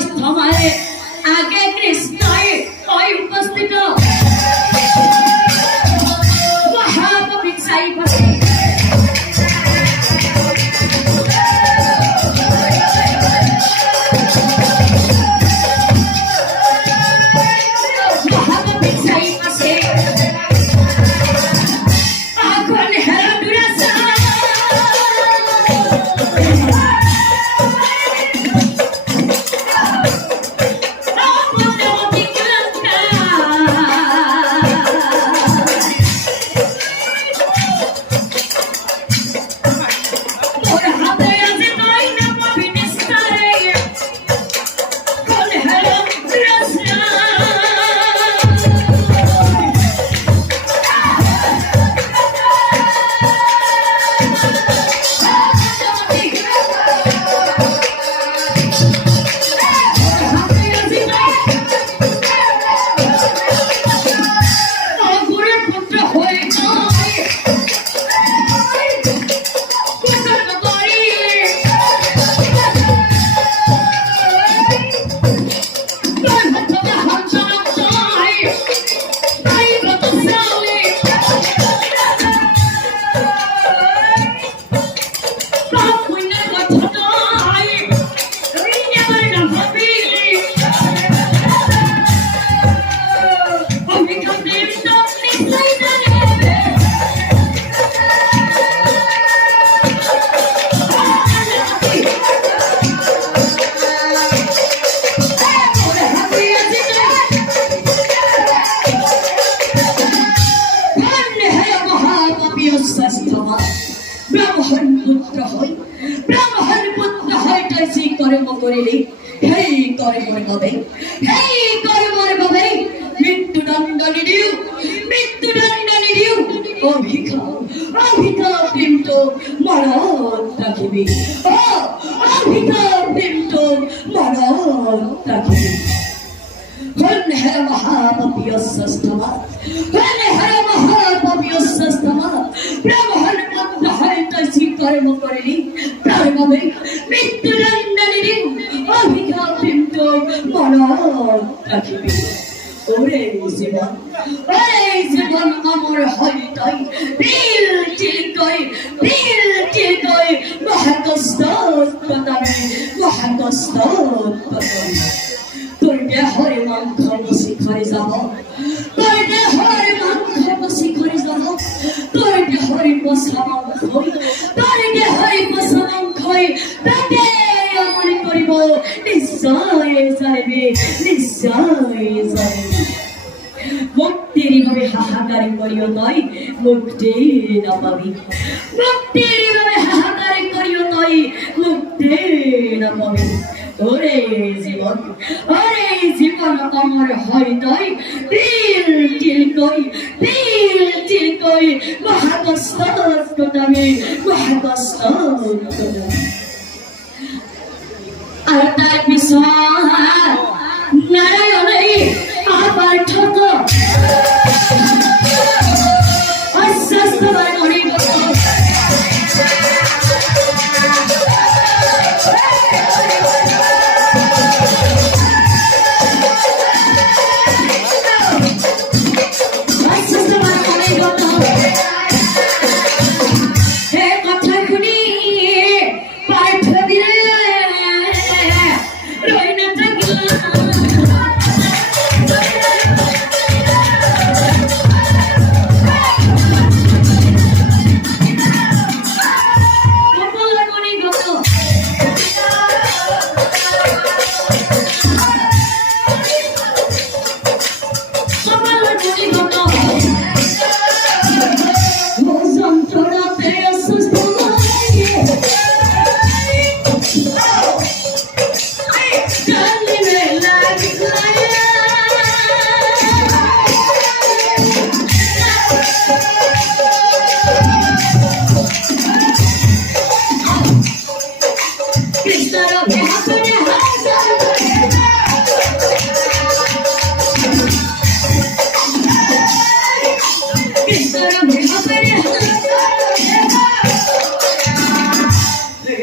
你是逃 হইতে সে কর্ম করিলে। হেই কর্ম হবে হেই কর্ম হবে মৃত্যুদণ্ড নিদিও মৃত্যুদণ্ড নিদিও অভিকা অভিকা প্রেমত মনত রাখিবি ও অভিকা প্রেমত মনত রাখিবি হনহর মহাপপিয়স্তমা হনহর মহাপপিয়স্তমা ব্রাহ্মণ পুত্র হইতে সে কর্ম করিলি। কর্মবে মৃত্যুদণ্ডনী অভিঘা মনত রাখিবি ওরে জীবন ওরে জীবন আমার দিল চিলকই দিল চিলকই মহাকষ্ট পতাবে তোর দেহরে মাংস বসি যাব তোর দেহরে বসি ঘরে যাব তোর দেহরে বসা মাংস তোর নিশ্চয় যাইবে নিশ্চয় যাইবে মুক্তির ভাবে হাহাকার করিও নয় মুক্তি না পাবি। মুক্তির ভাবে করিও নয় মুক্তি না ওরে জীবন ওরে জীবন আমার হয় নয়, তিল তিল কই, তিল তিল কই, মহাকষ্ট তোটামি মহাকষ্ট আর তার পিছত নারায়ণে আবার